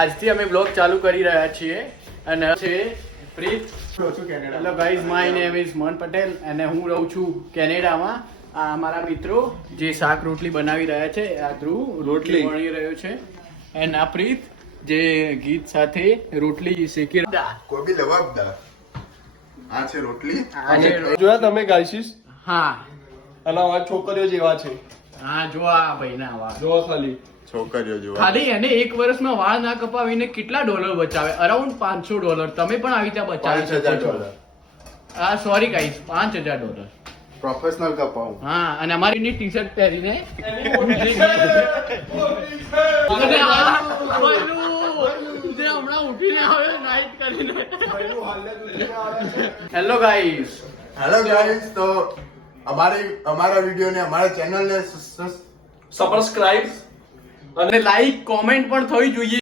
આજથી અમે બ્લોગ ચાલુ કરી રહ્યા છીએ અને છે Preet. Hello guys, my name is Man Patel અને હું રહું છું કેનેડામાં. આ અમારા મિત્રો જે શાક રોટલી બનાવી રહ્યા છે. આ ધ્રુવ રોટલી વણી રહ્યો છે અને આ પ્રીત જે ગીત સાથે રોટલી શેકી કોબી લવાબદાર. આ છે રોટલી. જોયા તમે ગાઈસીસ? હા અને આવા છોકરીઓ જેવા છે. હા, જો આ ભાઈના વાળ જો ખાલી છોકરીઓ જોવા. ખાલી એને એક વર્ષમાં વાળ ના કપાવીને કેટલા ડોલર બચાવે? અરાઉન્ડ $500. તમે પણ આવી રીતે બચાવી શકો છો. $5,000. હા, સોરી ગાઈસ, $5,000. પ્રોફેશનલ કપાવું. હા, અને અમારી ટી-શર્ટ પહેરીને અને આ ભાઈનું જે હમણાં ઉઠીને આવ્યો નાઈટ કરીને. હેલો ગાઈસ, હેલો ગાઈસ, તો અમારા વિડીયોને અમારા ચેનલને સબસ્ક્રાઇબ અને લાઈક કોમેન્ટ પણ થવી જોઈએ.